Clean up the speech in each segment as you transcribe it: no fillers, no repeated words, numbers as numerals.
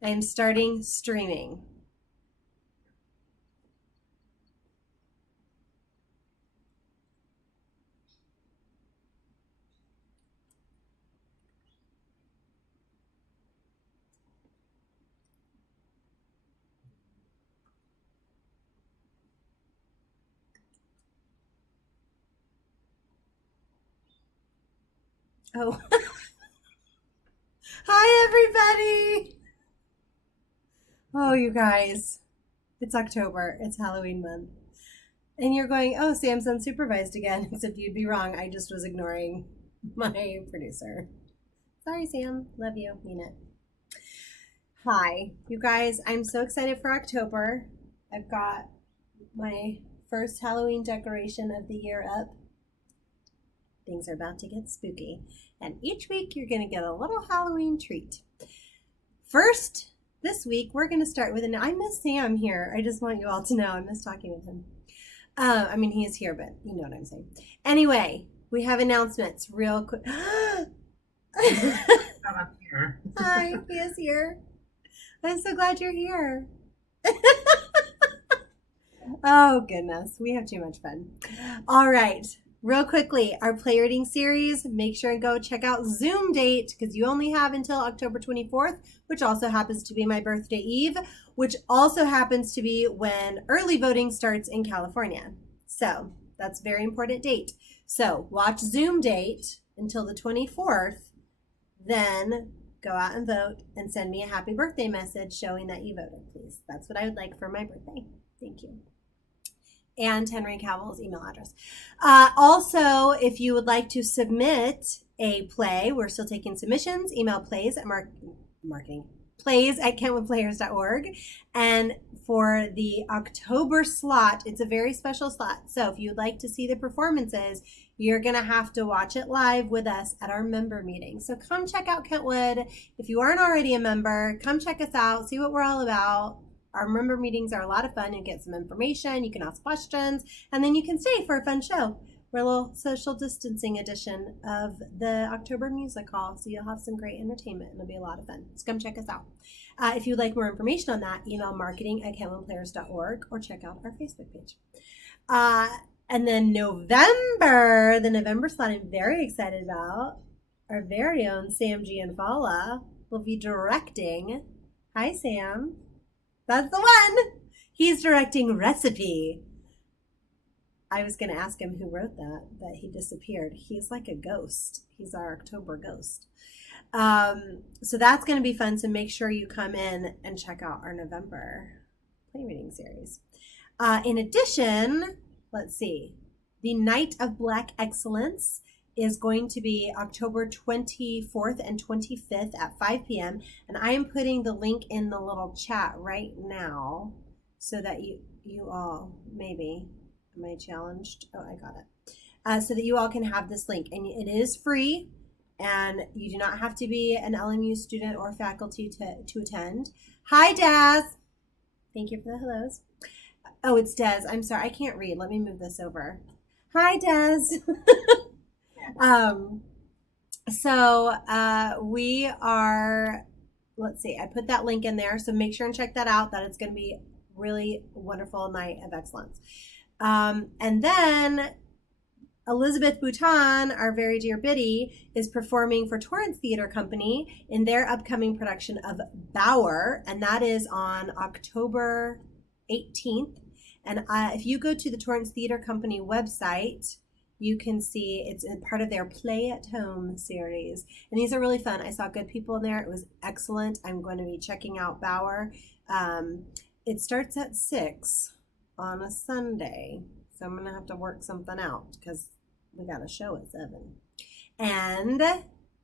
I am starting streaming. Oh, hi everybody. Oh, you guys, it's October. It's Halloween month. And you're going, oh, Sam's unsupervised again. Except you'd be wrong. I just was ignoring my producer. Sorry, Sam. Love you. Mean it. Hi, you guys. I'm so excited for October. I've got my first Halloween decoration of the year up. Things are about to get spooky. And each week you're going to get a little Halloween treat. First, this week we're going to start with I miss Sam here. I just want you all to know I miss talking with him. I mean, he is here, but you know what I'm saying. Anyway, we have announcements real quick. I'm here. Hi, he is here. I'm so glad you're here. Oh, goodness. We have too much fun. All right. Real quickly, our play reading series, make sure and go check out Zoom date because you only have until October 24th, which also happens to be my birthday eve, which also happens to be when early voting starts in California. So that's a very important date. So watch Zoom date until the 24th, then go out and vote and send me a happy birthday message showing that you voted, please. That's what I would like for my birthday. Thank you. And Henry Cavill's email address. Also, if you would like to submit a play, we're still taking submissions. Email plays at kentwoodplayers.org. And for the October slot, it's a very special slot. So if you'd like to see the performances, you're going to have to watch it live with us at our member meeting. So come check out Kentwood. If you aren't already a member, come check us out, see what we're all about. Our member meetings are a lot of fun. You get some information, you can ask questions, and then you can stay for a fun show. We're a little social distancing edition of the October music hall, so you'll have some great entertainment, and it'll be a lot of fun. So come check us out. If you'd like more information on that, email marketing@kentwoodplayers.org or check out our Facebook page. And then the November slot I'm very excited about. Our very own Sam Gianfala will be directing. Hi, Sam. That's the one. He's directing Recipe. I was going to ask him who wrote that, but he disappeared. He's like a ghost. He's our October ghost. So that's going to be fun. So make sure you come in and check out our November play reading series. In addition, let's see. The Night of Black Excellence is going to be October 24th and 25th at 5 p.m. And I am putting the link in the little chat right now so that you all, maybe, am I challenged? Oh, I got it. So that you all can have this link. And it is free, and you do not have to be an LMU student or faculty to attend. Hi, Daz. Thank you for the hellos. Oh, it's Des. I'm sorry. I can't read. Let me move this over. Hi, Des. We are, let's see, I put that link in there. So make sure and check that out. That it's going to be really wonderful night of excellence. And then Elizabeth Bouton, our very dear Biddy, is performing for Torrance Theater Company in their upcoming production of Bower. And that is on October 18th. And if you go to the Torrance Theater Company website, you can see it's part of their Play at Home series. And these are really fun. I saw good people in there. It was excellent. I'm going to be checking out Bower. It starts at 6 on a Sunday. So I'm going to have to work something out because we got a show at 7. And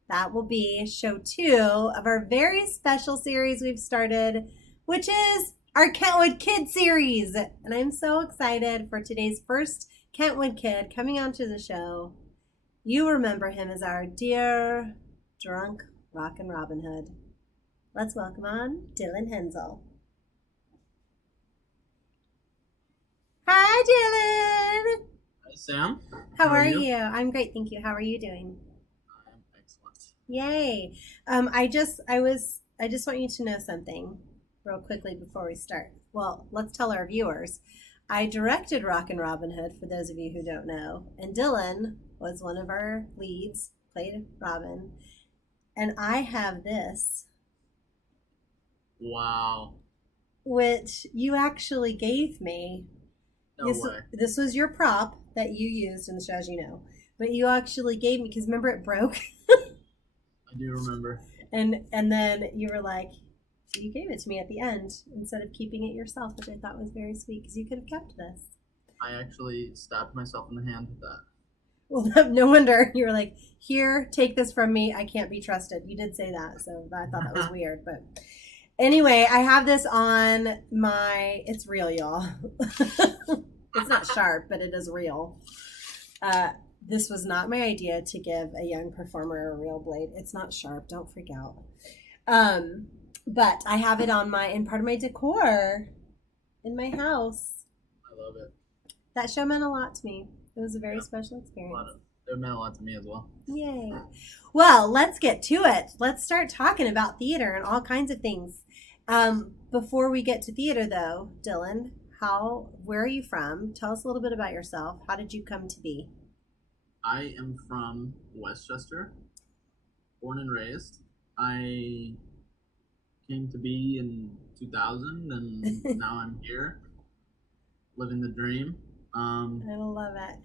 that will be show 2 of our very special series we've started, which is our Kentwood Kids series. And I'm so excited for today's first Kentwood Kid coming onto the show. You remember him as our dear, drunk Rockin Robin Hood. Let's welcome on Dillon Hensel. Hi, Dillon. Hi, Sam. How are you? I'm great, thank you. How are you doing? I'm excellent. Yay. I was I just want you to know something real quickly before we start. Well, let's tell our viewers. I directed Rockin Robin Hood, for those of you who don't know, and Dillon was one of our leads, played Robin. And I have this. Wow. Which you actually gave me. No way. This was your prop that you used in the show, as you know. But you actually gave me, because remember it broke? I do remember. And then you were like, you gave it to me at the end instead of keeping it yourself, which I thought was very sweet because you could have kept this. I actually stabbed myself in the hand with that. Well, no wonder. You were like, here, take this from me. I can't be trusted. You did say that, so I thought that was weird. But anyway, I have this on my, it's real, y'all. It's not sharp, but it is real. This was not my idea to give a young performer a real blade. It's not sharp. Don't freak out. But I have it on in part of my decor in my house. I love it. That show meant a lot to me. It was a very special experience. It meant a lot to me as well. Yay. Well, let's get to it. Let's start talking about theater and all kinds of things. Before we get to theater, though, Dillon, where are you from? Tell us a little bit about yourself. How did you come to be? I am from Westchester, born and raised. I came to be in 2000, and now I'm here, living the dream. I love it.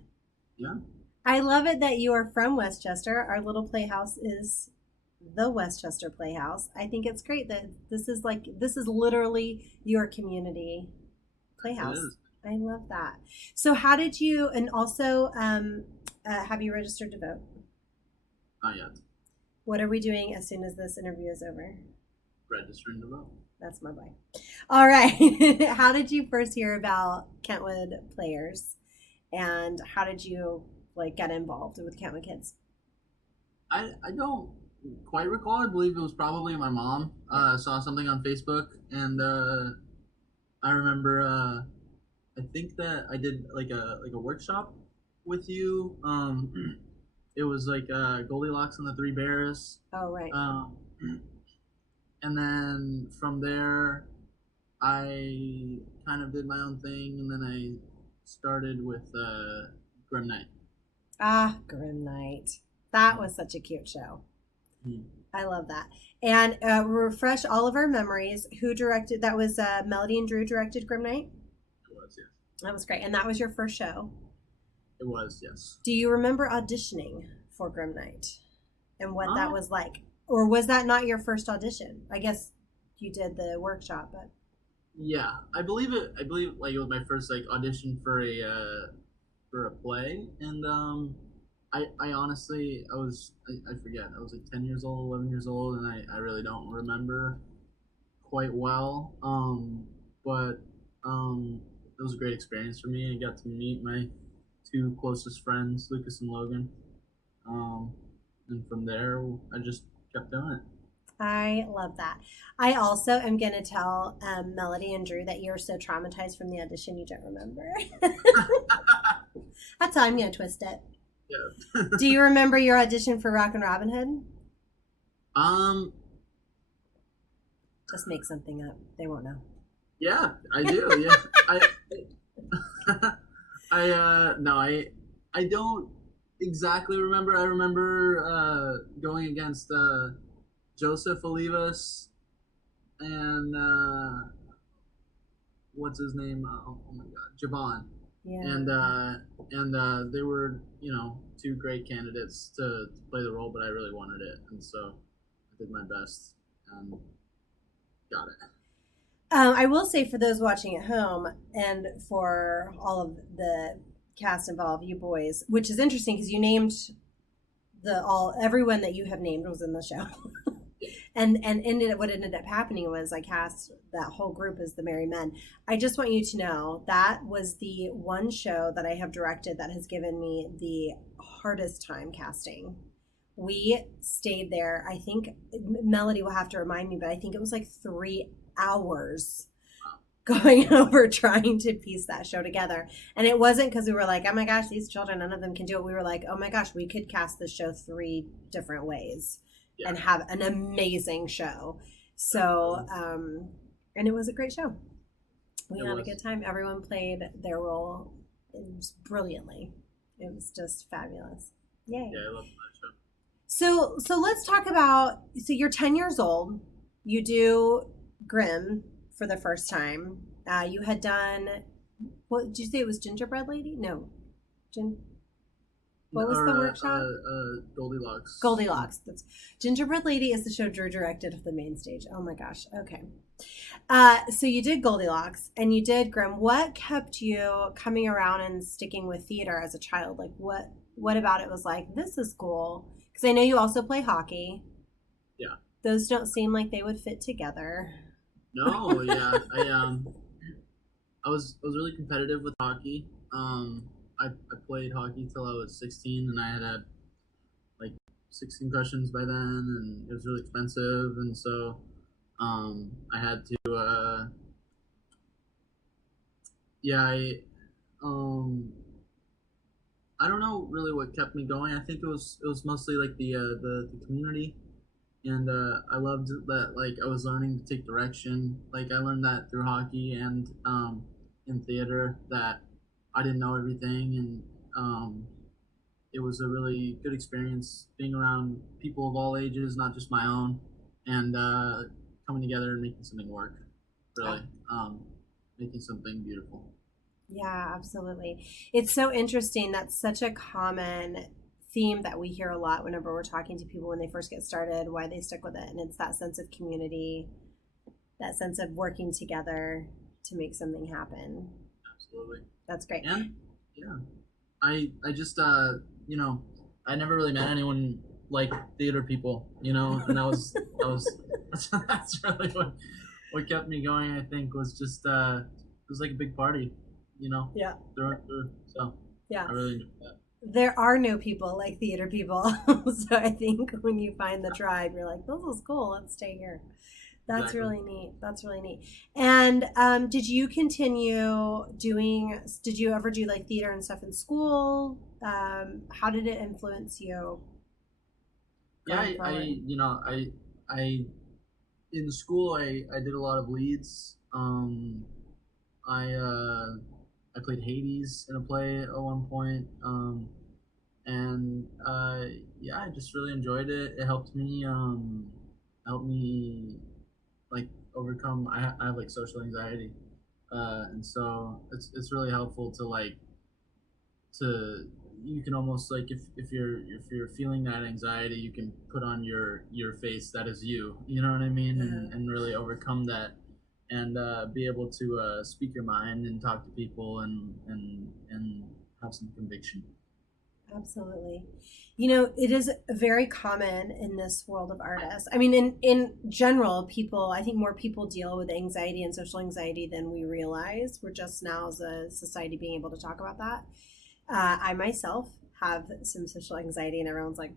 Yeah. I love it that you are from Westchester. Our little playhouse is the Westchester Playhouse. I think it's great that this is literally your community playhouse. It is. I love that. So how did you, and also, have you registered to vote? Not yet. What are we doing as soon as this interview is over? Registering to vote. That's my boy. All right. How did you first hear about Kentwood Players, and how did you get involved with Kentwood Kids? I don't quite recall. I believe it was probably my mom saw something on Facebook, and I remember I think that I did like a workshop with you. It was like Goldilocks and the Three Bears. Oh, right. And then from there, I kind of did my own thing, and then I started with Grim Knight. Ah, Grim Knight. That was such a cute show. Mm. I love that. And refresh all of our memories. Who directed? That was Melody and Drew directed Grim Knight? It was, yes. That was great. And that was your first show? It was, yes. Do you remember auditioning for Grim Knight and what that was like? Or was that not your first audition? I guess you did the workshop, but... Yeah, I believe it was my first audition for a play, and I honestly I forget. I was 10 years old, 11 years old, and I really don't remember quite well. But it was a great experience for me. I got to meet my two closest friends, Lucas and Logan. And from there, I just kept doing it. I love that. I also am going to tell Melody and Drew that you're so traumatized from the audition you don't remember. That's how I'm going to twist it. Yeah. Do you remember your audition for Rockin Robin Hood? Just make something up. They won't know. Yeah, I do. Yeah. I don't exactly remember. I remember going against Joseph Olivas and what's his name? Oh my God, Javon. Yeah. And they were two great candidates to play the role, but I really wanted it, and so I did my best and got it. I will say for those watching at home and for all of the cast involved, you boys, which is interesting because you named everyone that you have named was in the show. and what ended up happening was I cast that whole group as the Merry Men. I just want you to know that was the one show that I have directed that has given me the hardest time casting. We stayed there. I think Melody will have to remind me, but I think it was 3 hours going over trying to piece that show together. And it wasn't because we were like, oh my gosh, these children, none of them can do it. We were like, oh my gosh, we could cast this show 3 different ways and have an amazing show. So, and it was a great show. We It had a was. good time. Everyone played their role brilliantly. It was just fabulous. Yay. Yeah, I love that show. So let's talk about, so you're 10 years old. You do Grimm for the first time. You had done, what did you say, it was Gingerbread Lady? No. Gin, what was the workshop? Goldilocks. Goldilocks. That's, Gingerbread Lady is the show Drew directed for the main stage. Oh my gosh. Okay. So you did Goldilocks and you did Grimm. What kept you coming around and sticking with theater as a child? Like what about it was like, this is cool? Because I know you also play hockey. Yeah. Those don't seem like they would fit together. No, yeah, I was really competitive with hockey. I played hockey till I was 16, and I had like 6 concussions by then, and it was really expensive, and so I had to yeah I don't know really what kept me going. I think it was mostly like the community, and I loved that like I was learning to take direction. Like I learned that through hockey and in theater that I didn't know everything, and it was a really good experience being around people of all ages, not just my own, and coming together and making something work. Really, making something beautiful. Yeah, absolutely. It's so interesting. That's such a common theme that we hear a lot whenever we're talking to people when they first get started, why they stick with it. And it's that sense of community, that sense of working together to make something happen. Absolutely. That's great. And yeah, I just I never really met anyone like theater people, and that was that's really what kept me going. I think was just it was like a big party, Yeah. through and through. So Yeah. I really enjoyed that. There are no people like theater people. So I think when you find the tribe, you're like, this is cool. Let's stay here. That's Exactly. really neat. That's really neat. And did you continue doing, did you ever do like theater and stuff in school? How did it influence you Yeah, going I forward? I in school I did a lot of leads. I played Hades in a play at one point. And yeah, I just really enjoyed it. It helped me like overcome. I have like social anxiety, and so it's really helpful to like to you can almost like if you're feeling that anxiety, you can put on your face that is you. You know what I mean, Uh, and really overcome that, and be able to speak your mind and talk to people and have some conviction. Absolutely. You know, it is very common in this world of artists. I mean, in general, people, I think more people deal with anxiety and social anxiety than we realize. We're just now as a society being able to talk about that. I myself have some social anxiety, and everyone's like,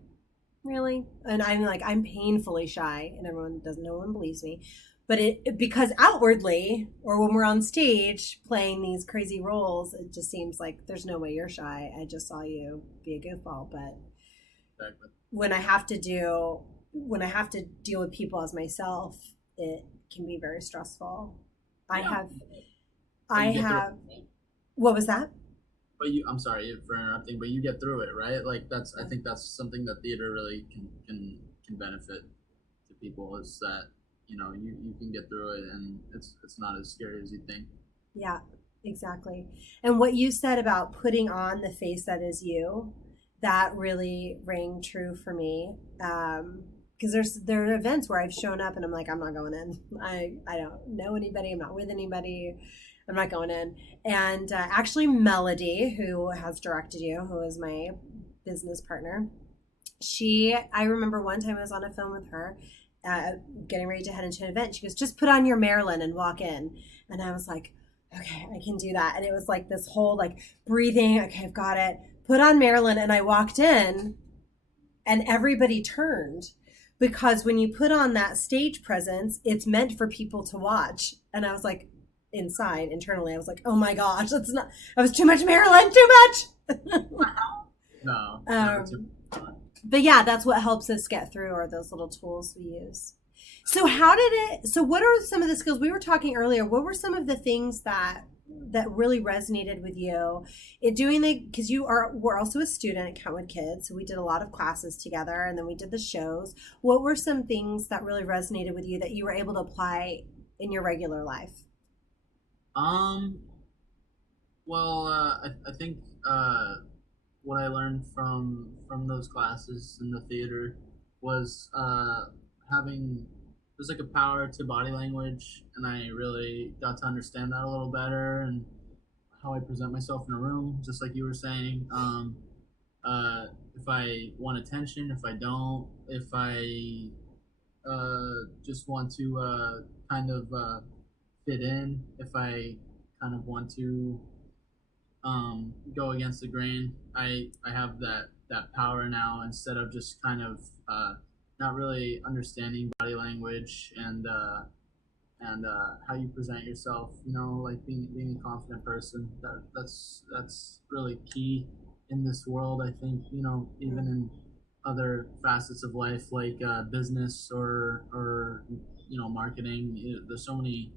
really? And I'm like, I'm painfully shy, and everyone doesn't, no one believes me. But it, because outwardly, or when we're on stage playing these crazy roles, it just seems like there's no way you're shy. I just saw you be a goofball. But Exactly. when I have to do, when I have to deal with people as myself, it can be very stressful. I Yeah, have, but I you get through have, it. what was that? But I'm sorry for interrupting, but you get through it, right? Like I think that's something that theater really can benefit to people is that you can get through it, and it's not as scary as you think. Yeah, exactly. And what you said about putting on the face that is you, that really rang true for me. Because there are events where I've shown up and I'm like, I'm not going in. I don't know anybody. I'm not with anybody. I'm not going in. And actually, Melody, who has directed you, who is my business partner, I remember one time I was on a phone with her, uh, getting ready to head into an event. She goes, just put on your Marilyn and walk in. And I was like, okay, I can do that. And it was like this whole like breathing, okay, I've got it. Put on Marilyn. And I walked in and everybody turned because when you put on that stage presence, it's meant for people to watch. And I was like, inside, internally, I was like, oh my gosh, that's not, that was too much Marilyn, too much. No, never too um, much. but yeah, that's what helps us get through are those little tools we use. So how did it? So what are some of the skills we were talking earlier? What were some of the things that really resonated with you in doing the? Because we're also a student at Kentwood Kids, so we did a lot of classes together, and then we did the shows. What were some things that really resonated with you that you were able to apply in your regular life? Um, well, I think what I learned from those classes in the theater was having there's like a power to body language, and I really got to understand that a little better, and how I present myself in a room, just like you were saying. Uh, if I want attention, if I don't, if I just want to kind of fit in, if I kind of want to go against the grain. I have that power now, instead of just kind of not really understanding body language and how you present yourself. Like being a confident person. That's really key in this world. I think even in other facets of life, like business or marketing. There's so many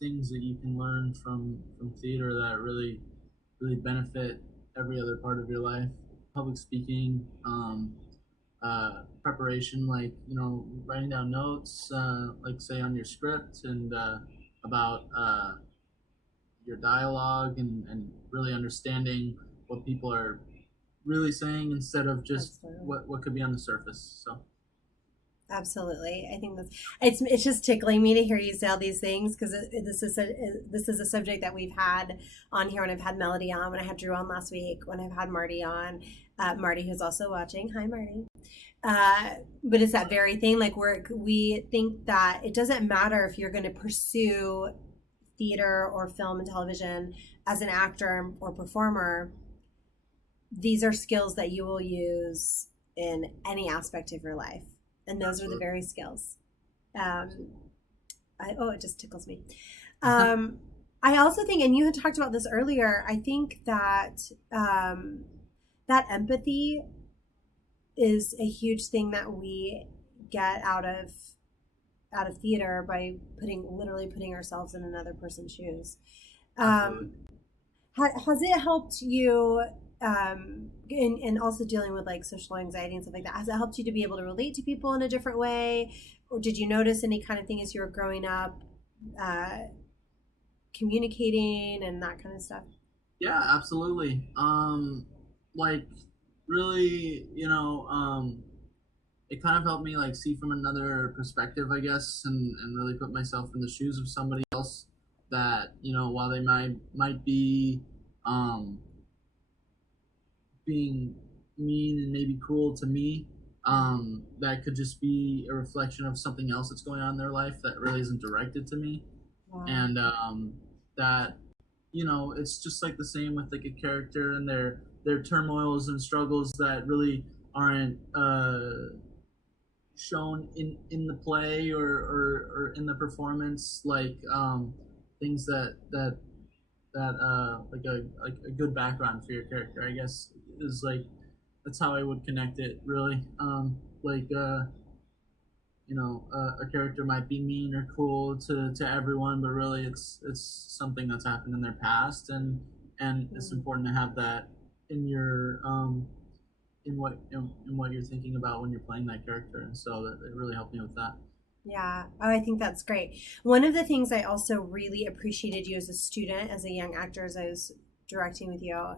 things that you can learn from theater that really benefit every other part of your life. Public speaking, preparation, like writing down notes, like say on your script, and about your dialogue, and really understanding what people are really saying, instead of just Absolutely. what could be on the surface. So Absolutely, I think it's just tickling me to hear you say all these things because this is a subject that we've had on here when I've had Melody on, when I had Drew on last week, when I've had Marty on, Marty who's also watching. Hi, Marty. But it's that very thing, like we think that it doesn't matter if you're going to pursue theater or film and television as an actor or performer. These are skills that you will use in any aspect of your life, and those are the absolutely. very skills. um, it just tickles me. um, I also think, and you had talked about this earlier, I think that that empathy is a huge thing that we get out of theater by literally putting ourselves in another person's shoes. Absolutely. um, has it helped you, and also dealing with like social anxiety and stuff like that, has it helped you to be able to relate to people in a different way, or did you notice any kind of thing as you were growing up, uh, communicating and that kind of stuff? Yeah, absolutely. Like really, it kind of helped me like see from another perspective, I guess, and really put myself in the shoes of somebody else, that while they might be um being mean and maybe cruel to me, that could just be a reflection of something else that's going on in their life that really isn't directed to me. Wow. And that it's just like the same with like a character and their turmoils and struggles that really aren't shown in the play, or in the performance, like things that like a good background for your character, I guess, is like that's how I would connect it, really. Like a character might be mean or cruel to everyone, but really it's something that's happened in their past, and it's Mm. important to have that in your in what you're thinking about when you're playing that character, and so that it really helped me with that. Yeah. Oh, I think that's great. One of the things I also really appreciated you as a student, as a young actor, as I was directing with you,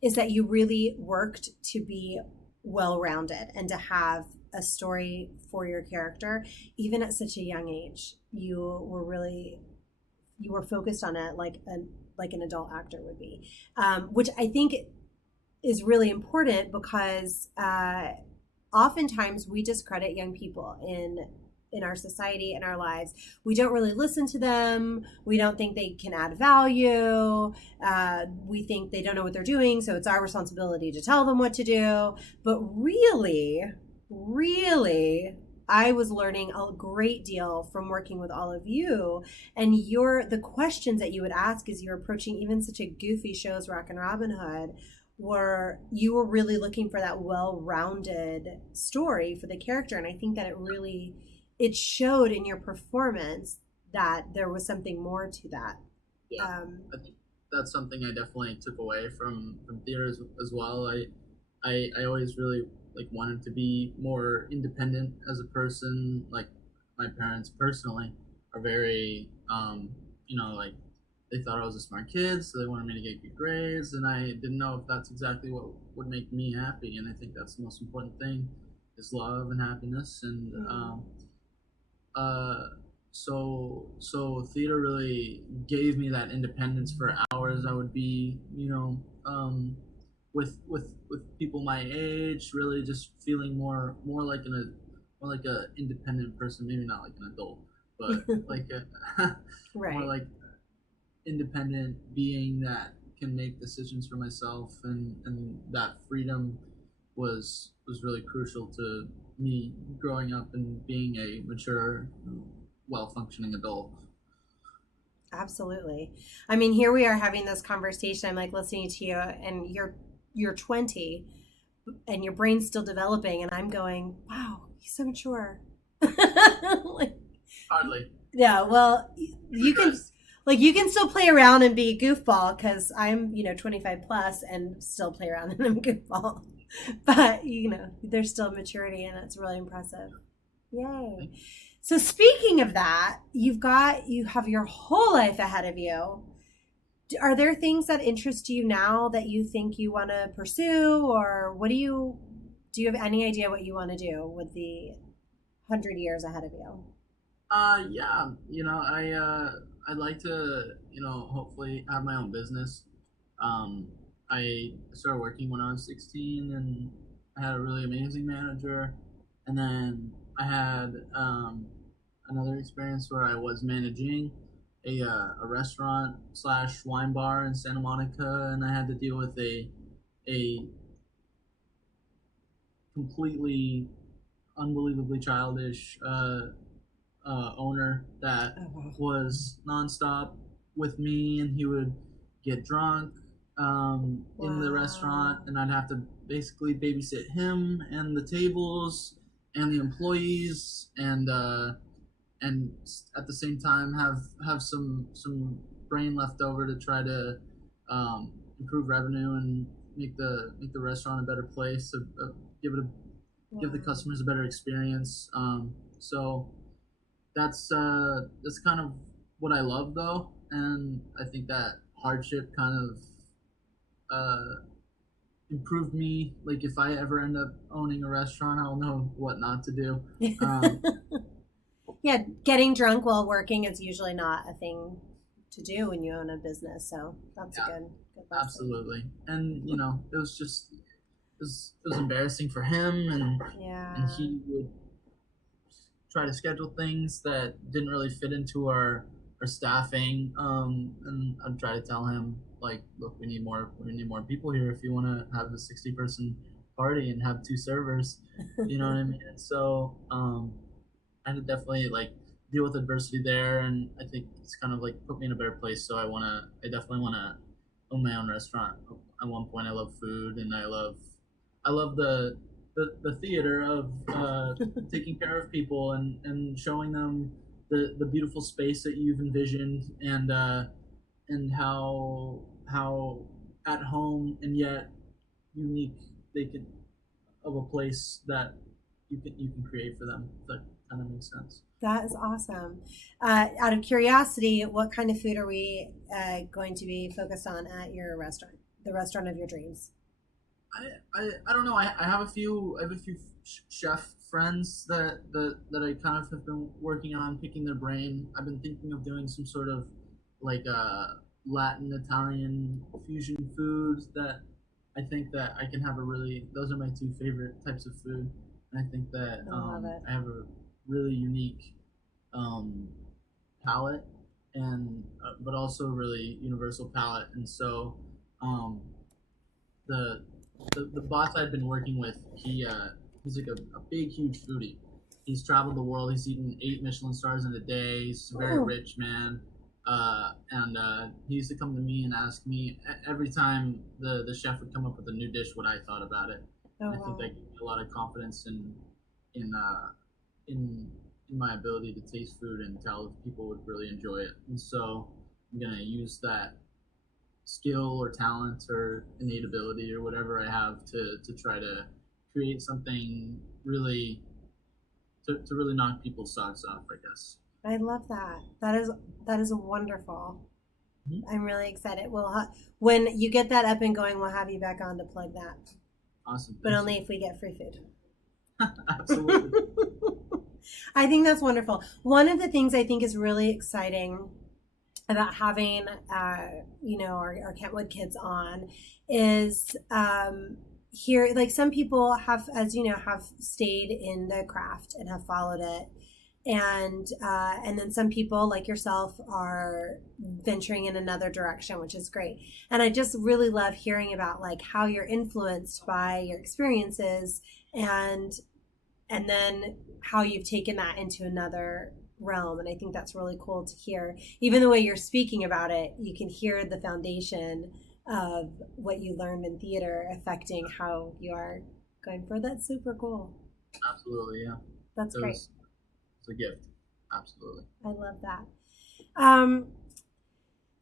is that you really worked to be well rounded and to have a story for your character, even at such a young age. You were focused on it like an adult actor would be, which I think is really important because oftentimes we discredit young people in our society, in our lives. We don't really listen to them. We don't think they can add value. We think they don't know what they're doing, so it's our responsibility to tell them what to do. But really, really, I was learning a great deal from working with all of you, and the questions that you would ask as you're approaching even such a goofy show as Rockin Robin Hood you were really looking for that well-rounded story for the character, and I think that it showed in your performance that there was something more to that. Yeah, um, I think that's something I definitely took away from theater as well. I always really like wanted to be more independent as a person. Like my parents personally are very like they thought I was a smart kid, so they wanted me to get good grades, and I didn't know if that's exactly what would make me happy. And I think that's the most important thing is love and happiness. And mm, uh, so theater really gave me that independence for hours. I would be, with people my age, really just feeling more like a independent person. Maybe not like an adult, but like a more right. like independent being that can make decisions for myself, and that freedom was really crucial to me growing up and being a mature, well functioning adult. Absolutely. I mean, here we are having this conversation. I'm like listening to you, and you're 20, and your brain's still developing, and I'm going, wow, he's so mature. Like, Hardly. yeah, well, you can Regress. you can still play around and be a goofball because I'm 25 plus and still play around and I'm a goofball. But there's still maturity, and it's really impressive. Yay. So speaking of that, you have your whole life ahead of you. Are there things that interest you now that you think you want to pursue, or do you have any idea what you want to do with the 100 years ahead of you? Yeah, I'd like to, hopefully have my own business. Um, I started working when I was 16, and I had a really amazing manager. And then I had another experience where I was managing a restaurant slash wine bar in Santa Monica, and I had to deal with a completely unbelievably childish owner that Oh, wow. was nonstop with me, and he would get drunk in the restaurant, Wow. and I'd have to basically babysit him and the tables and the employees, and at the same time have some brain left over to try to improve revenue and make the restaurant a better place, give it a give the Wow. customers a better experience. So that's kind of what I love though, and I think that hardship kind of uh, improved me. Like if I ever end up owning a restaurant, I'll know what not to do. Um, Yeah, getting drunk while working is usually not a thing to do when you own a business. So that's a yeah, good lesson. absolutely. And it was just it was embarrassing for him, and Yeah. he would try to schedule things that didn't really fit into our staffing. And I'd try to tell him like, look, we need more people here if you want to have a 60-person party and have two servers. You know what I mean? And so I had to definitely like deal with adversity there, and I think it's kind of like put me in a better place. So I definitely wanna own my own restaurant. At one point, I love food, and I love the theater of taking care of people and showing them the beautiful space that you've envisioned, and how at home and yet unique they could of a place that you can create for them. If that kind of makes sense. That is awesome. Out of curiosity, what kind of food are we going to be focused on at your restaurant, the restaurant of your dreams? I don't know. I have a few chef friends that I kind of have been working on picking their brain. I've been thinking of doing some sort of like Latin Italian fusion foods that I think that I can have a really those are my two favorite types of food. And I think that I love it. I have a really unique um, palate, and but also really universal palate. And so um, the the boss I'd been working with, he's like a big huge foodie. He's traveled the world. He's eaten 8 Michelin stars in a day. He's a very Oh, rich man. And he used to come to me and ask me every time the chef would come up with a new dish what I thought about it. Oh, I think that wow. gave me a lot of confidence in uh, in in my ability to taste food and tell if people would really enjoy it. And so I'm gonna use that skill or talent or innate ability or whatever I have to try to create something really to really knock people's socks off, I guess. I love that. That is wonderful. Mhm. I'm really excited. When you get that up and going, we'll have you back on to plug that, Awesome, but thanks. only if we get free Absolutely. food. I think that's wonderful. One of the things I think is really exciting about having, our Kentwood Kids on is here, like some people have, as you know, have stayed in the craft and have followed it. And then some people like yourself are venturing in another direction, which is great. And I just really love hearing about like how you're influenced by your experiences and and then how you've taken that into another realm. And I think that's really cool to hear. Even the way you're speaking about it, you can hear the foundation of what you learned in theater affecting how you are going for. That's super cool. Absolutely, yeah. That's It great. was it's a gift. Absolutely. I love that. Um,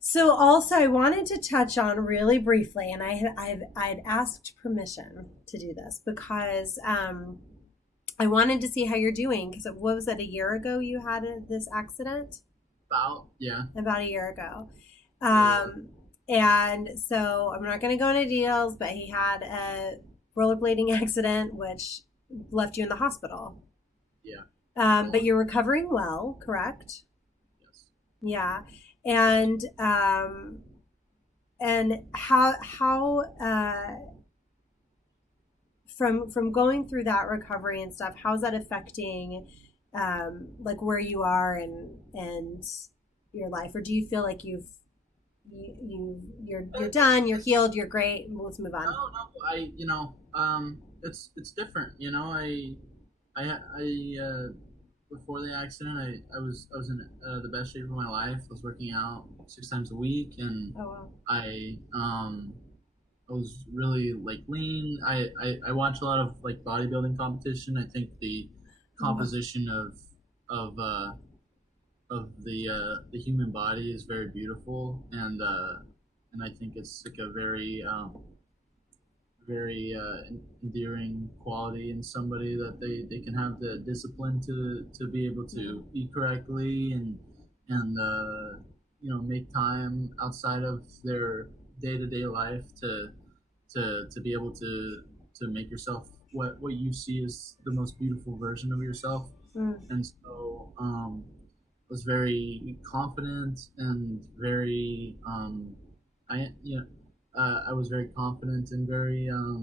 so also I wanted to touch on really briefly, and I'd asked permission to do this because I wanted to see how you're doing because what was it, a year ago you had this accident? About yeah. About a year ago. A little over. Um, and so I'm not going to go into details, but he had a rollerblading accident which left you in the hospital. Yeah. For a But long you're recovering well, correct? yes. Yeah. And how from going through that recovery and stuff, how's that affecting like where you are and your life, or do you feel like you're done, you're healed, you're great, let's move on? No. It's different. I before the accident, I was in the best shape of my life. I was working out 6 times a week, and Oh, wow. I was really like lean. I watch a lot of like bodybuilding competition. I think the Oh, composition of the human body is very beautiful, and I think it's like a very endearing quality in somebody that they can have the discipline to be able to eat correctly and make time outside of their day to day life to be able to make yourself what you see as the most beautiful version of yourself. mm, And so was very confident and very I you know I was very confident and very I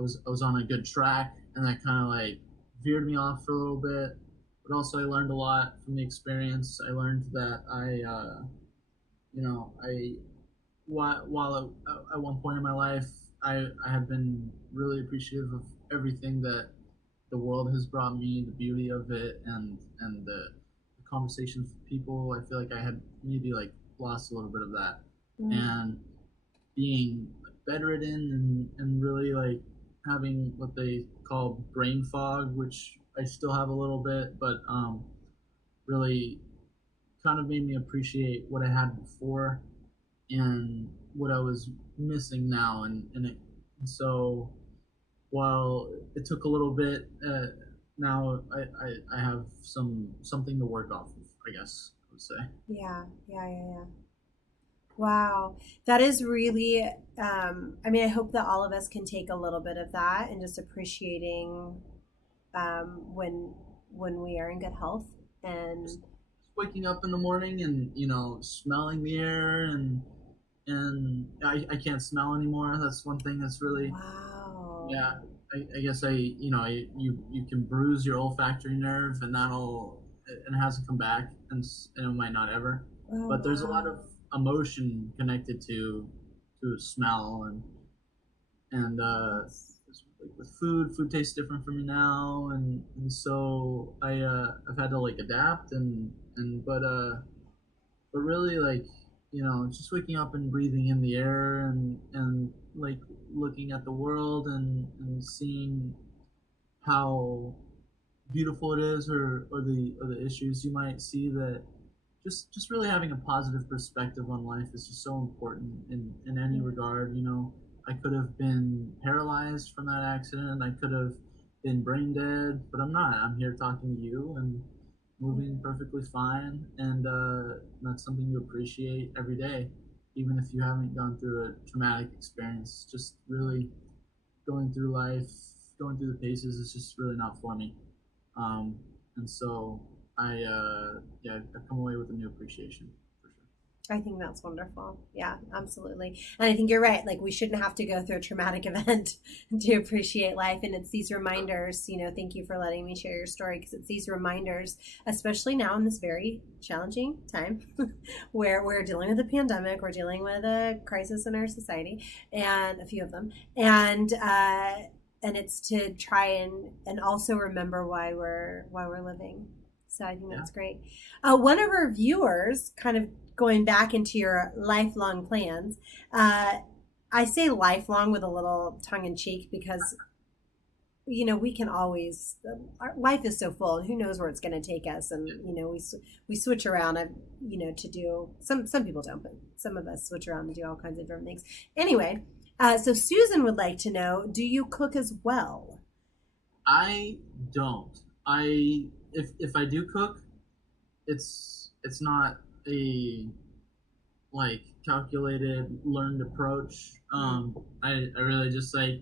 was on a good track, and that kind of like veered me off for a little bit. But also I learned a lot from the experience. I learned that I while at one point in my life I have been really appreciative of everything that the world has brought me, the beauty of it, and the conversations with people. I feel like I had maybe like lost a little bit of that, mm. and being bedridden and really like having what they call brain fog, which I still have a little bit, but really kind of made me appreciate what I had before and what I was missing now, and so while it took a little bit, now I have something to work off of, I guess I would say. Yeah. Wow, that is really. I mean, I hope that all of us can take a little bit of that and just appreciating when we are in good health. Just And waking up in the morning and smelling the air and I can't smell anymore. That's one thing that's really wow. yeah. I guess you can bruise your olfactory nerve and it hasn't come back and it might not ever. Oh, But there's a lot of wow. emotion connected to smell and Yes. like with food tastes different for me now and so I've had to like adapt and but but really like just waking up and breathing in the air and like looking at the world and seeing how beautiful it is or the issues you might see that just really having a positive perspective on life is just so important in any regard. I could have been paralyzed from that accident. I could have been brain dead, but I'm not. I'm here talking to you and moving perfectly fine, and that's something you appreciate every day, even if you haven't gone through a traumatic experience. Just really going through life, going through the paces is just really not for me. um, and so yeah, I've come away with a new appreciation for sure. I think that's wonderful. Yeah, absolutely. And I think you're right. Like, we shouldn't have to go through a traumatic event to appreciate life. And it's these reminders, thank you for letting me share your story, because it's these reminders, especially now in this very challenging time where we're dealing with a pandemic, we're dealing with a crisis in our society, and a few of them. And it's to try and also remember why we're living. So I think Yeah, that's great. One of our viewers, kind of going back into your lifelong plans, uh, I say lifelong with a little tongue in cheek, because we can always, our life is so full, and who knows where it's going to take us. And we switch around, to do, some people don't, but some of us switch around to do all kinds of different things. Anyway, so Susan would like to know, do you cook as well? I don't. If I do cook, it's not a like calculated learned approach. I really just like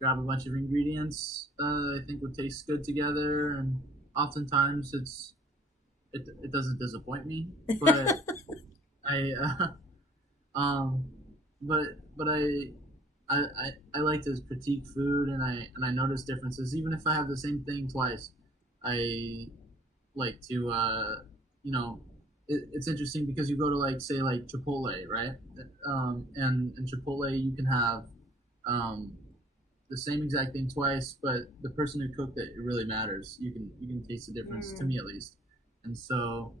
grab a bunch of ingredients I think would taste good together, and oftentimes it doesn't disappoint me, but I um but I like to critique food, and I notice differences even if I have the same thing twice. I like to you know it's interesting because you go to like say like Chipotle, right? And in Chipotle you can have um, the same exact thing twice, but the person who cooked it really matters. You can taste the difference, to Mm. me at least. And so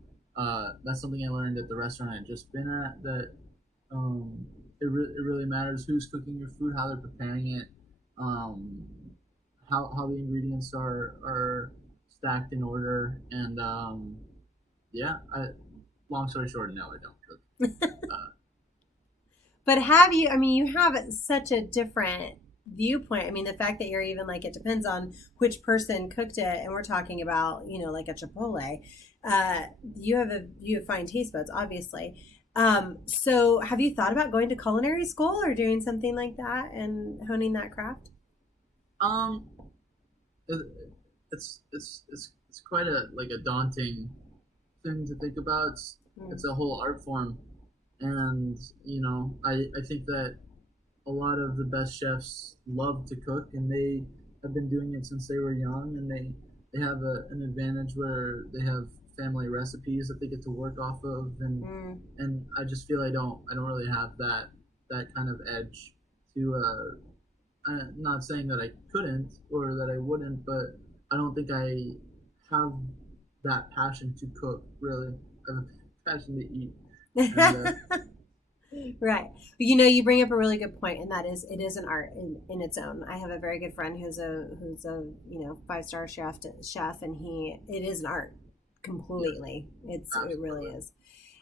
that's something I learned at the restaurant I'd just been at, that it really matters who's cooking your food, how they're preparing it, um, how the ingredients are stacked in order, and yeah. Long story short, no, I don't cook. Uh, But have you, I mean, you have such a different viewpoint. I mean, the fact that you're even like, it depends on which person cooked it, and we're talking about, like a Chipotle. You have fine taste buds, obviously. So have you thought about going to culinary school or doing something like that and honing that craft? um, it, it's quite a like a daunting thing to think about. Mm. It's a whole art form, and I think that a lot of the best chefs love to cook, and they have been doing it since they were young, and they have an advantage where they have family recipes that they get to work off of, Mm. and I just feel I don't really have that kind of edge to I'm not saying that I couldn't or that I wouldn't, but I don't think I have that passion to cook. Really, I have a passion to eat, and Right. You bring up a really good point, and that is, it is an art in its own. I have a very good friend who's a five-star chef, and it is an art yes, completely. It really absolutely. is.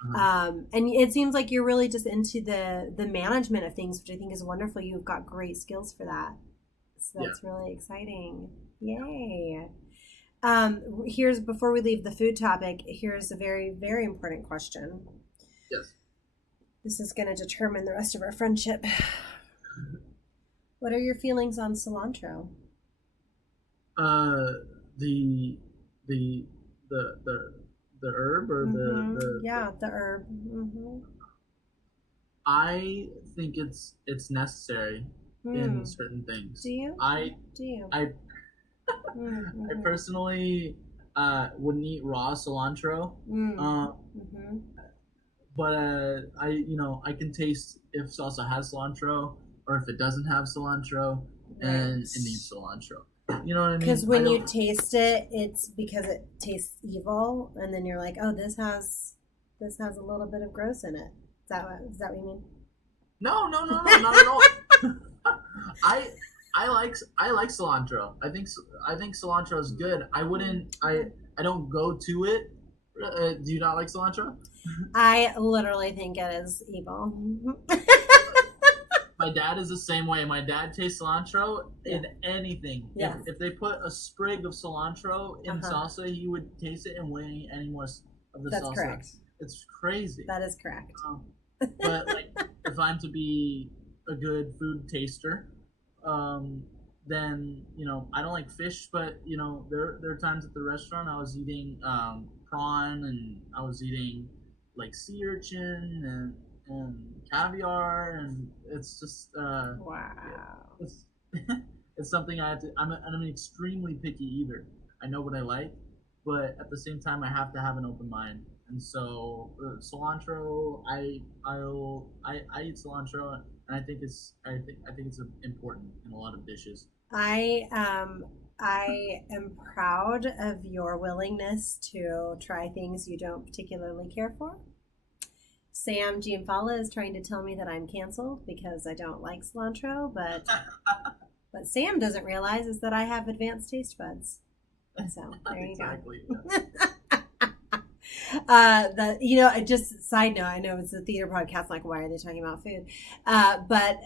Uh-huh. And it seems like you're really just into the management of things, which I think is wonderful. You've got great skills for that. So Yeah. that's really exciting. Yay. Here's, before we leave the food topic, here's a very, very important question. Yes. This is going to determine the rest of our friendship. What are your feelings on cilantro? Uh, the the the the herb or Mm-hmm. the Yeah, the herb. Mm-hmm. I think it's necessary in Hmm. certain Do things. you? I Do you? I I Mm-hmm. personally wouldn't eat raw cilantro. Mm-hmm. But I can taste if salsa has cilantro or if it doesn't have cilantro, Right. and it needs cilantro. You know what I Because mean? I when you don't. taste it, it's because it tastes evil, and then you're like, oh, this this has a little bit of gross in it. Is that what you mean? No, no, no, no, not at all. I I like cilantro. I think cilantro is good. I wouldn't. I don't go to it. Do you not like cilantro? I literally think it is evil. My dad is the same way. My dad tastes cilantro Yeah. in anything. Yes. If they put a sprig of cilantro in salsa, he would taste it and wouldn't eat any more of the That's salsa. correct. It's crazy. That is correct. But like, if I'm to be a good food taster, then I don't like fish, but there are times at the restaurant I was eating prawn, and I was eating like sea urchin and caviar, and it's just Wow. it's, it's something I have to. I'm extremely picky eater. I know what I like, but at the same time I have to have an open mind. And so cilantro, I eat cilantro, and I think it's important in a lot of dishes. I am proud of your willingness to try things you don't particularly care for. Sam Gianfala is trying to tell me that I'm canceled because I don't like cilantro, but what Sam doesn't realize is that I have advanced taste buds. So there you Exactly. go. Just side note, I know it's a theater podcast, like why are they talking about food? But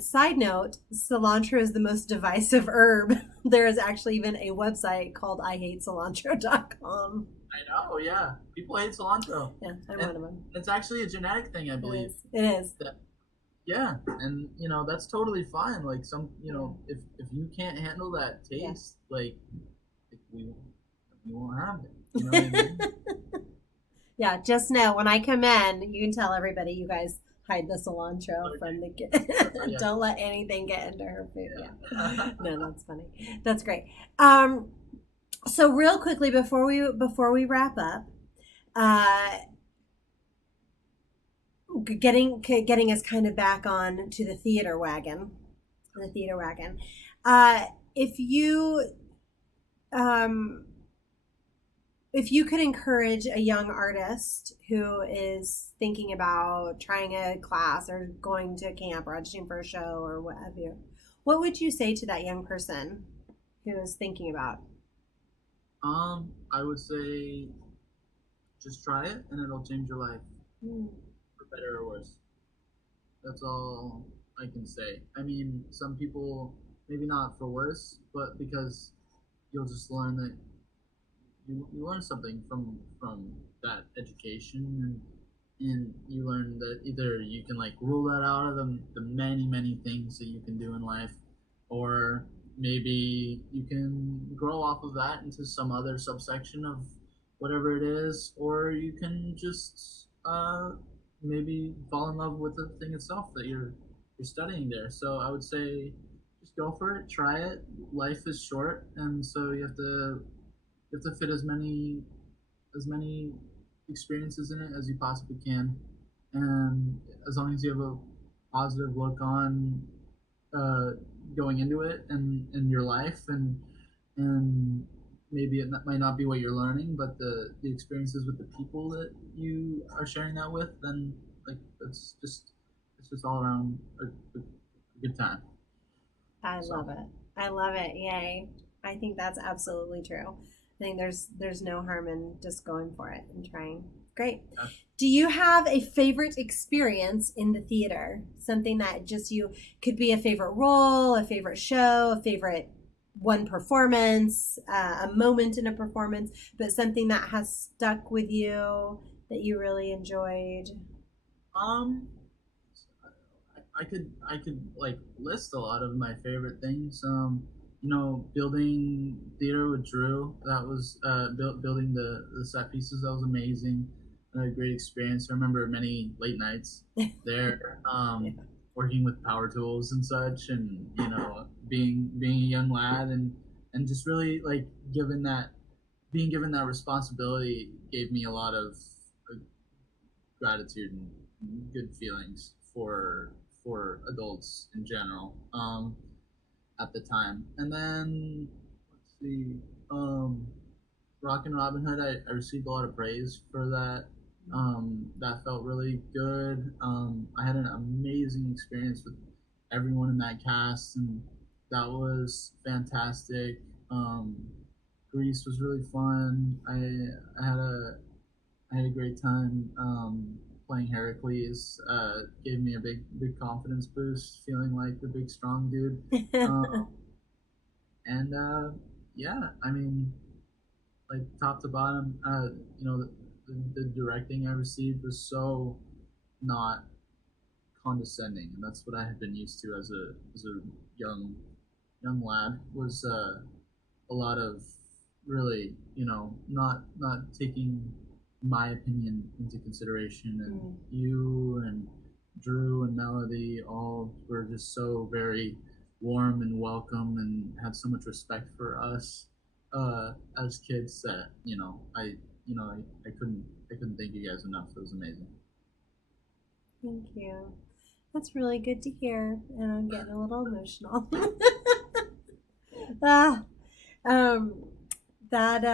side note, cilantro is the most divisive herb. There is actually even a website called IHateCilantro.com. I know, yeah. People hate cilantro. Yeah, I'm one of them. It's actually a genetic thing, I believe. It is. Yeah, and that's totally fine. Like if you can't handle that taste, like we won't have it. You know what I mean? Yeah, just know when I come in, you can tell everybody you guys hide the cilantro from the kid. Don't let anything get into her food. Yeah. No, that's funny. That's great. So real quickly before we wrap up, getting us kind of back on to the theater wagon. If you could encourage a young artist who is thinking about trying a class or going to camp or auditioning for a show or what have you, what would you say to that young person who is thinking about? I would say just try it and it'll change your life for better or worse. That's all I can say. I mean, some people maybe not for worse, but because you'll just learn that you learn something from that education, and you learn that either you can like rule that out of the many things that you can do in life, or maybe you can grow off of that into some other subsection of whatever it is, or you can just maybe fall in love with the thing itself that you're studying there. So I would say just go for it, try it. Life is short, and so you have to fit as many experiences in it as you possibly can, and as long as you have a positive look on going into it and in your life, and maybe might not be what you're learning, but the experiences with the people that you are sharing that with, then like it's just all around a good time. I love it. I love it. Yay. I think that's absolutely true. I think there's no harm in just going for it and trying. Great. Do you have a favorite experience in the theater? Something that just you could be a favorite role, a favorite show, a favorite one performance, a moment in a performance, but something that has stuck with you that you really enjoyed? Um, I could like list a lot of my favorite things. Building theater with Drew. That was building the set pieces. That was amazing. A great experience. I remember many late nights there, working with power tools and such, and being a young lad, and just really like being given that responsibility gave me a lot of gratitude and good feelings for adults in general at the time. And then let's see, Rockin Robin Hood. I received a lot of praise for that That felt really good. I had an amazing experience with everyone in that cast, and that was fantastic. Um, Greece was really fun. I had a great time playing Heracles. Gave me a big confidence boost, feeling like the big strong dude. Um, and yeah, I mean, like top to bottom, the directing I received was so not condescending, and that's what I had been used to as a young lad. Was a lot of really, not taking my opinion into consideration, and Mm. you and Drew and Melody all were just so very warm and welcome and had so much respect for us as kids that I couldn't thank you guys enough. It was amazing. Thank you. That's really good to hear, and I'm getting a little emotional. ah, um, that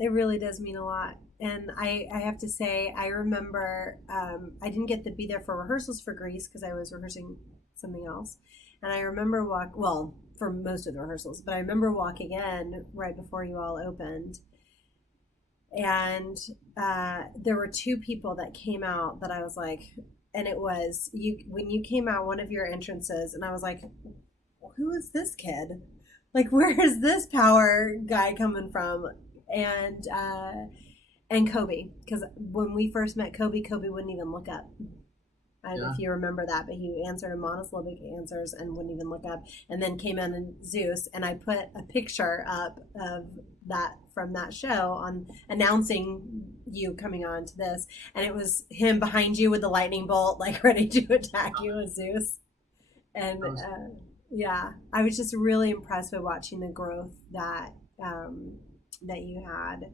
it really does mean a lot. And I have to say, I remember I didn't get to be there for rehearsals for Grease because I was rehearsing something else. And I remember well, for most of the rehearsals, but I remember walking in right before you all opened. And there were two people that came out that I was like, and it was you when you came out one of your entrances, and I was like, who is this kid? Like, where is this power guy coming from? And and Kobe, because when we first met Kobe, Kobe wouldn't even look up. I don't know Yeah, if you remember that, but he answered in monosyllabic answers and wouldn't even look up. And then came in Zeus, and I put a picture up of that from that show on announcing you coming on to this, and it was him behind you with the lightning bolt, like ready to attack you as Zeus. And that was yeah, I was just really impressed by watching the growth that you had,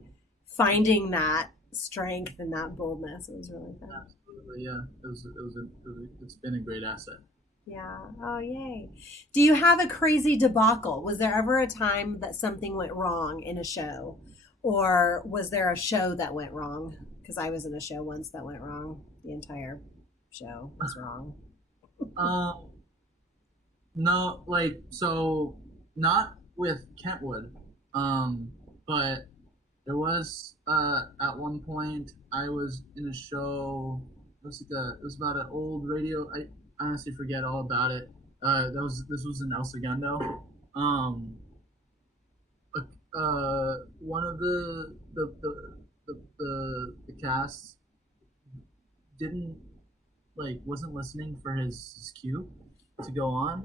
finding that strength and that boldness. It was really fun. absolutely, yeah. It's been a great asset. Yeah. Oh, yay. Do you have a crazy debacle? Was there ever a time that something went wrong in a show? Or was there a show that went wrong? Because I was in a show once that went wrong. The entire show was wrong. Um, no, like so, not with Kentwood, but there was at one point I was in a show. It was about an old radio. I honestly forget all about it. This was in El Segundo. Um, One of the cast didn't wasn't listening for his cue to go on,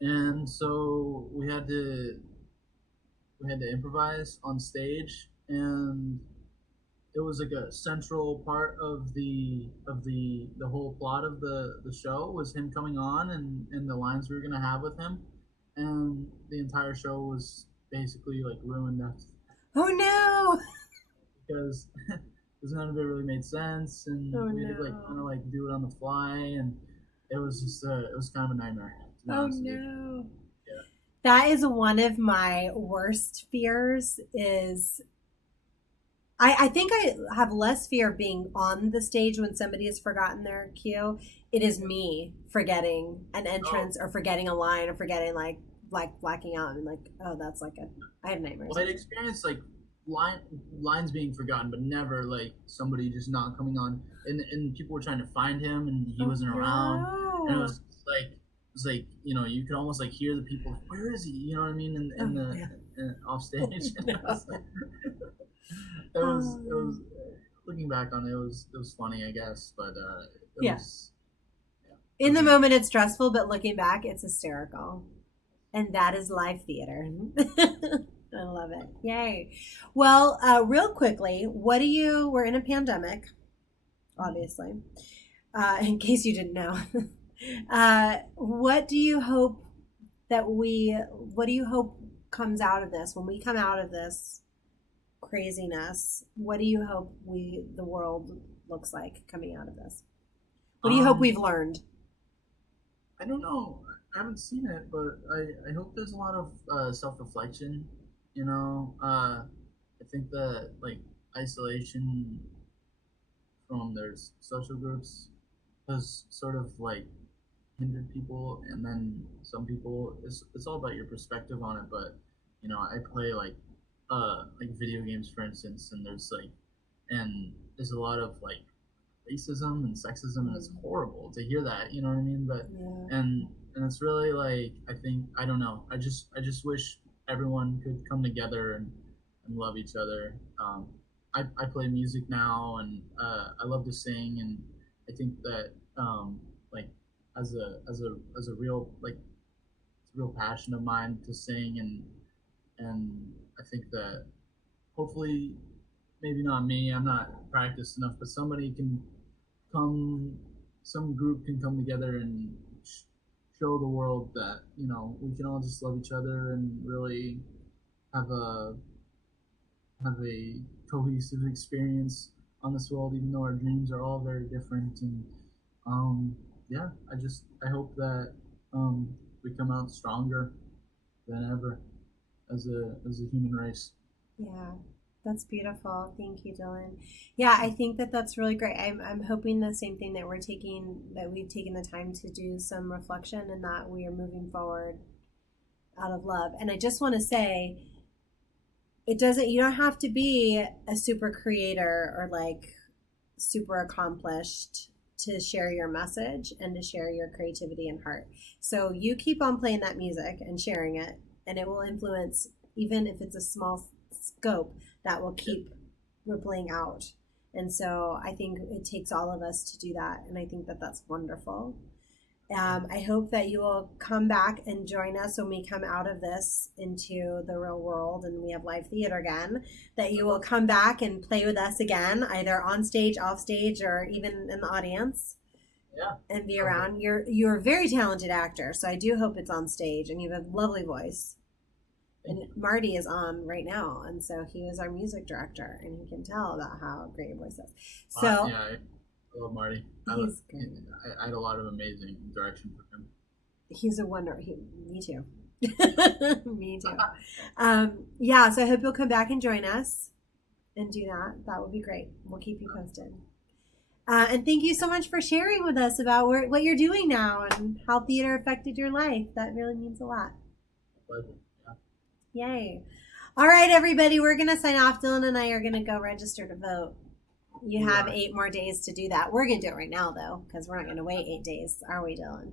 and so we had to improvise on stage, and it was like a central part of the whole plot of the show was him coming on and the lines we were gonna have with him, and the entire show was basically like ruined after Oh, no. because because none of it really made sense, and Oh, we had to like kind no. of like do it on the fly, and it was kind of a nightmare to be Oh, honest with you. no. Yeah. That is one of my worst fears is I think I have less fear of being on the stage when somebody has forgotten their cue. It is me forgetting an Oh, entrance or forgetting a line or forgetting like blacking out and like, oh, that's like a I have nightmares. well, I'd experienced like line lines being forgotten, but never like somebody just not coming on, and people were trying to find him, and he Oh, wasn't around, and no. it was like you could almost like hear the people, where is he? You know what I mean? Oh, In the no. off stage, Oh, and no. it Oh, was looking back on it, it was funny, I guess, but it yeah. was yeah, it In was the neat. moment, it's stressful, but looking back, it's hysterical. And that is live theater. I love it. Yay. Well, real quickly, we're in a pandemic, obviously, in case you didn't know. What do you hope what do you hope comes out of this when we come out of this craziness? What do you hope the world looks like coming out of this? What do you hope Um, we've learned? I don't know. I haven't seen it, but I hope there's a lot of self reflection. You know, I think that like isolation from there's social groups has sort of like hindered people, and then some people it's all about your perspective on it. But I play like video games, for instance, and there's a lot of like racism and sexism, and it's horrible to hear that. You know what I mean? But Yeah. and it's really like I don't know. I just wish everyone could come together and love each other. I play music now, and I love to sing, and I think that like as a real like it's a real passion of mine to sing, and I think that hopefully maybe not me, I'm not practiced enough, but somebody can come, some group can come together and show the world that we can all just love each other and really have a cohesive experience on this world, even though our dreams are all very different. And yeah, I hope that we come out stronger than ever as a human race. Yeah, that's beautiful. Thank you, Dylan. Yeah, I think that that's really great. I'm hoping the same thing, that we've taken the time to do some reflection, and that we are moving forward out of love. And I just want to say, you don't have to be a super creator or like super accomplished to share your message and to share your creativity and heart. So you keep on playing that music and sharing it, and it will influence, even if it's a small scope, that will keep rippling out. And so I think it takes all of us to do that, and I think that that's wonderful. I hope that you will come back and join us when we come out of this into the real world and we have live theater again, that you will come back and play with us again, either on stage, off stage, or even in the audience. Yeah. And be around. You're a very talented actor, so I do hope it's on stage, and you have a lovely voice. And Marty is on right now, and so he was our music director, and he can tell about how great your voice is. So yeah, I love Marty. He's good. I had a lot of amazing direction for him. He's a wonder. Me too. Me too. Yeah, so I hope you'll come back and join us and do that. That would be great. We'll keep you posted. And thank you so much for sharing with us about what you're doing now and how theater affected your life. That really means a lot. Pleasure. Yeah. Yay. All right, everybody, we're going to sign off. Dylan and I are going to go register to vote. You have 8 more days to do that. We're going to do it right now, though, because we're not going to wait 8 days. Are we, Dylan?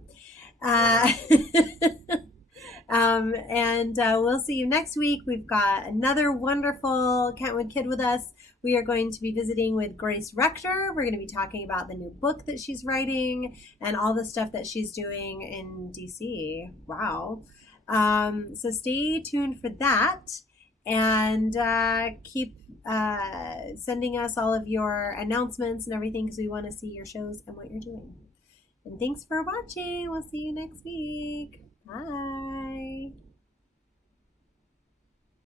And we'll see you next week. We've got another wonderful Kentwood kid with us. We are going to be visiting with Grace Rector. We're going to be talking about the new book that she's writing and all the stuff that she's doing in DC. Wow. So stay tuned for that. And keep sending us all of your announcements and everything, because we want to see your shows and what you're doing. And thanks for watching. We'll see you next week. Bye.